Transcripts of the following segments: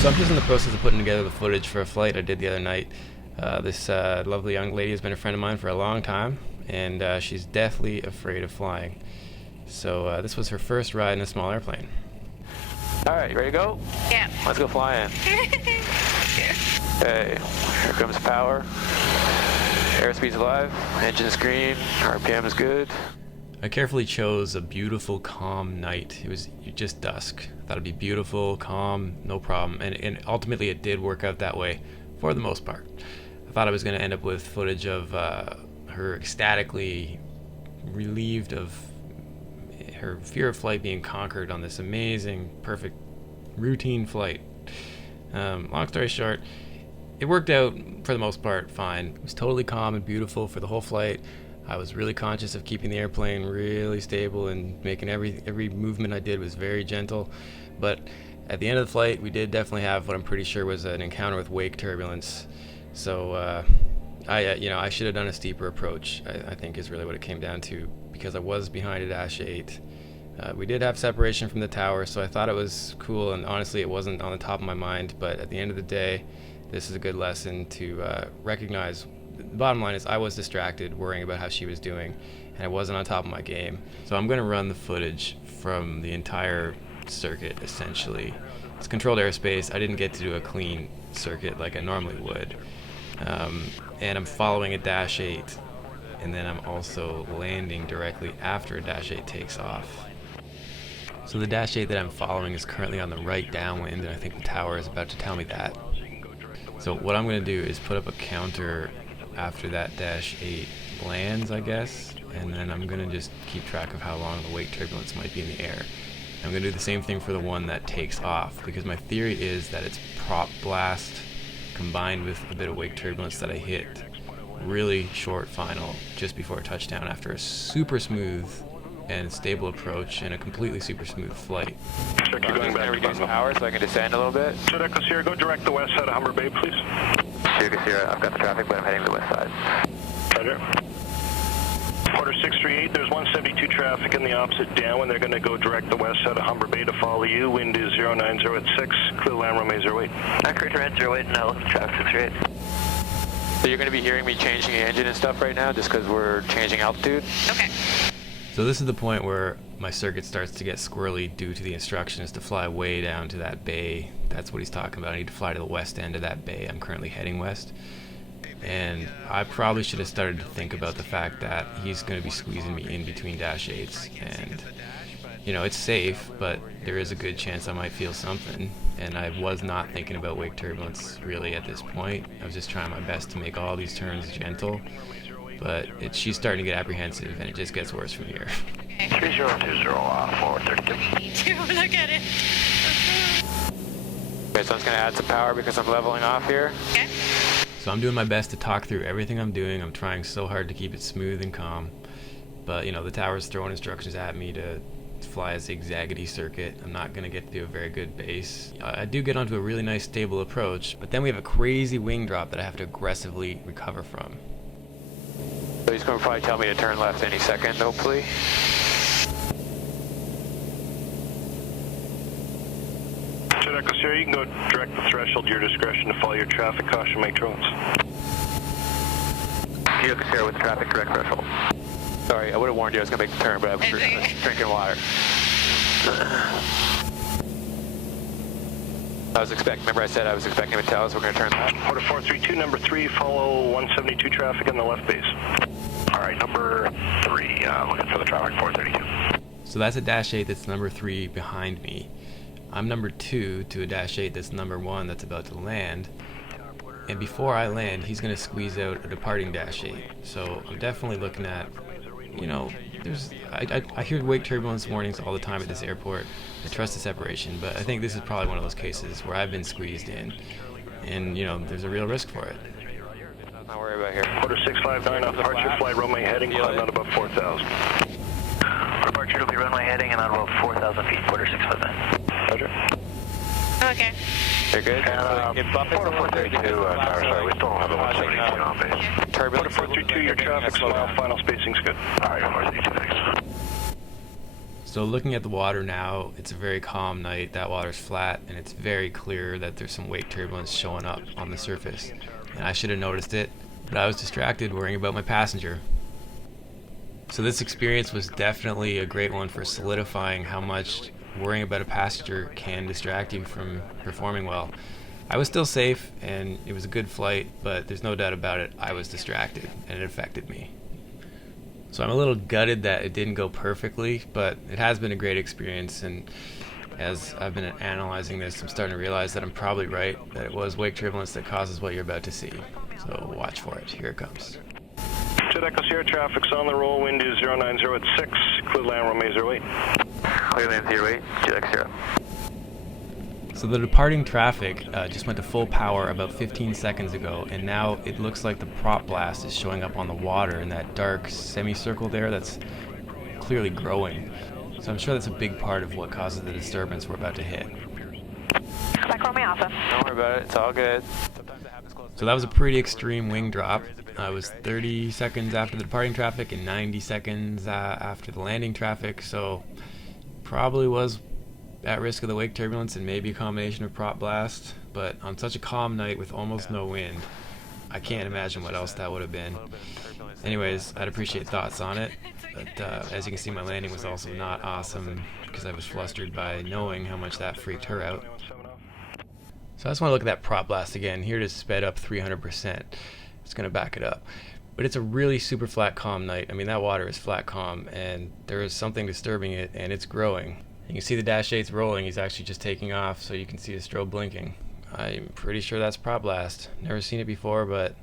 So I'm just in the process of putting together the footage for a flight I did the other night. This lovely young lady has been a friend of mine for a long time, and she's deathly afraid of flying. So this was her first ride in a small airplane. Alright, you ready to go? Yeah. Let's go flying. Okay, here comes power. Airspeed's live, engine's green, RPM is good. I carefully chose a beautiful, calm night. It was just dusk. I thought it'd be beautiful, calm, no problem. And ultimately it did work out that way for the most part. I thought I was going to end up with footage of her ecstatically relieved of her fear of flight being conquered on this amazing, perfect, routine flight. Long story short, it worked out for the most part fine. It was totally calm and beautiful for the whole flight. I was really conscious of keeping the airplane really stable and making every movement I did was very gentle. But at the end of the flight, we did definitely have what I'm pretty sure was an encounter with wake turbulence. So I should have done a steeper approach, I think is really what it came down to, because I was behind a Dash 8. We did have separation from the tower, so I thought it was cool, and honestly it wasn't on the top of my mind. But at the end of the day, this is a good lesson to recognize. The bottom line is I was distracted worrying about how she was doing, and I wasn't on top of my game. So I'm going to run the footage from the entire circuit, essentially. It's controlled airspace. I didn't get to do a clean circuit like I normally would. And I'm following a Dash 8, and then I'm also landing directly after a Dash 8 takes off. So the Dash 8 that I'm following is currently on the right downwind, and I think the tower is about to tell me that. So what I'm going to do is put up a counter after that Dash 8 lands, I guess, and then I'm going to just keep track of how long the wake turbulence might be in the air. I'm going to do the same thing for the one that takes off, because my theory is that it's prop blast combined with a bit of wake turbulence that I hit really short final just before touchdown after a super smooth and stable approach and a completely super smooth flight. Check, you're going back to reduce power so I can descend a little bit. Sierra Sierra, go direct the west side of Humber Bay, please. Sierra, I've got the traffic, but I'm heading to the west side. Roger. Porter 638, there's 172 traffic in the opposite downwind. They're going to go direct the west side of Humber Bay to follow you. Wind is 090 at 6, clear land runway 08. Accurate red 08, now traffic 638. So you're going to be hearing me changing the engine and stuff right now just because we're changing altitude? Okay. So this is the point where my circuit starts to get squirrely due to the instructions to fly way down to that bay. That's what he's talking about. I need to fly to the west end of that bay. I'm currently heading west. And I probably should have started to think about the fact that he's going to be squeezing me in between Dash 8s. And, you know, it's safe, but there is a good chance I might feel something. And I was not thinking about wake turbulence really at this point. I was just trying my best to make all these turns gentle. But she's starting to get apprehensive, and it just gets worse from here. 3020 forward 32. Look at it. Okay, so I'm just going to add some power because I'm leveling off here. Okay. So I'm doing my best to talk through everything I'm doing. I'm trying so hard to keep it smooth and calm. But, you know, the tower's throwing instructions at me to fly a zigzaggedy circuit. I'm not going to get to do a very good base. I do get onto a really nice stable approach, but then we have a crazy wing drop that I have to aggressively recover from. So he's going to probably tell me to turn left any second, hopefully. Sierra Sierra, you can go direct the threshold to your discretion to follow your traffic. Caution, make drones. Sierra Sierra with traffic, direct threshold. Sorry, I would have warned you I was going to make the turn, but I was drinking water. Remember I said I was expecting him to tell us we're going to turn left? Porter 432, number 3, follow 172 traffic on the left base. All right, number 3, looking for the traffic 432. So that's a Dash 8 that's number 3 behind me. I'm number 2 to a Dash 8 that's number 1 that's about to land. And before I land, he's going to squeeze out a departing Dash 8. So I'm definitely looking at, you know, I hear wake turbulence warnings all the time at this airport. I trust the separation, but I think this is probably one of those cases where I've been squeezed in. And, you know, there's a real risk for it. Not worry about here. Porter 659 off departure, flight runway heading, climb out above 4,000. Departure will be runway heading and on about 4,000 feet, Porter 659. Roger. Okay. You're good? Porter 432, sorry, we still don't have a 172 on base. Turbulence. Porter 432, your traffic smile, final spacing's good. All right, 432, thanks. So looking at the water now, it's a very calm night. That water's flat, and it's very clear that there's some wake turbulence showing up on the surface. And I should have noticed it, but I was distracted worrying about my passenger. So this experience was definitely a great one for solidifying how much worrying about a passenger can distract you from performing well. I was still safe, and it was a good flight, but there's no doubt about it, I was distracted, and it affected me. So I'm a little gutted that it didn't go perfectly, but it has been a great experience, and as I've been analyzing this, I'm starting to realize that I'm probably right, that it was wake turbulence that causes what you're about to see. So watch for it. Here it comes. Jet Echo Sierra, traffic's on the roll, wind is 090 at 6, clear land runway 08. Clear land 08, Jet Echo Sierra. So the departing traffic just went to full power about 15 seconds ago, and now it looks like the prop blast is showing up on the water in that dark semicircle there that's clearly growing. So I'm sure that's a big part of what causes the disturbance we're about to hit. Back Romeo Alpha. Don't worry about it. It's all good. Sometimes it happens close. So that was a pretty extreme wing drop. It was 30 seconds after the departing traffic and 90 seconds after the landing traffic, so probably was at risk of the wake turbulence and maybe a combination of prop blast, but on such a calm night with almost no wind, I can't imagine what else that would have been. Anyways, I'd appreciate thoughts on it, but as you can see, my landing was also not awesome because I was flustered by knowing how much that freaked her out. So I just want to look at that prop blast again. Here it is sped up 300%. It's going to back it up. But it's a really super flat calm night. I mean, that water is flat calm, and there is something disturbing it, and it's growing. You can see the dash 8's rolling. He's actually just taking off, so you can see the strobe blinking. I'm pretty sure that's prop blast. Never seen it before, but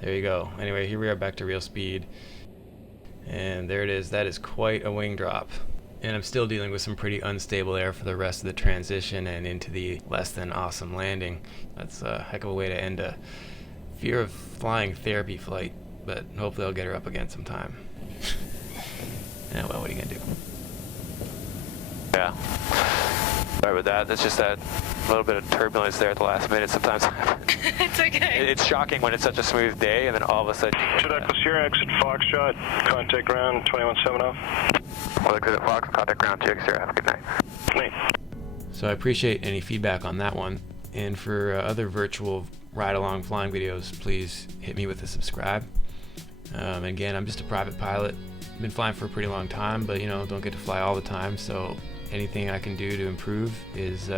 there you go. Anyway, here we are back to real speed. And there it is. That is quite a wing drop. And I'm still dealing with some pretty unstable air for the rest of the transition and into the less than awesome landing. That's a heck of a way to end a fear of flying therapy flight, but hopefully I'll get her up again sometime. Yeah, well, what are you gonna do? Yeah. Sorry about that. That's just that little bit of turbulence there at the last minute sometimes. It's okay. It's shocking when it's such a smooth day, and then all of a sudden... Jet Echo Sierra, exit Foxtrot, contact ground 2170. Well, exit Fox, contact ground, Jet Echo Sierra. Have a good night. Night. So I appreciate any feedback on that one. And for other virtual ride-along flying videos, please hit me with a subscribe. Again, I'm just a private pilot. Been flying for a pretty long time, but don't get to fly all the time, so anything I can do to improve is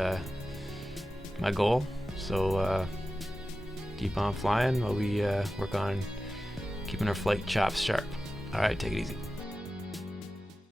my goal. So keep on flying while we work on keeping our flight chops sharp. All right, take it easy.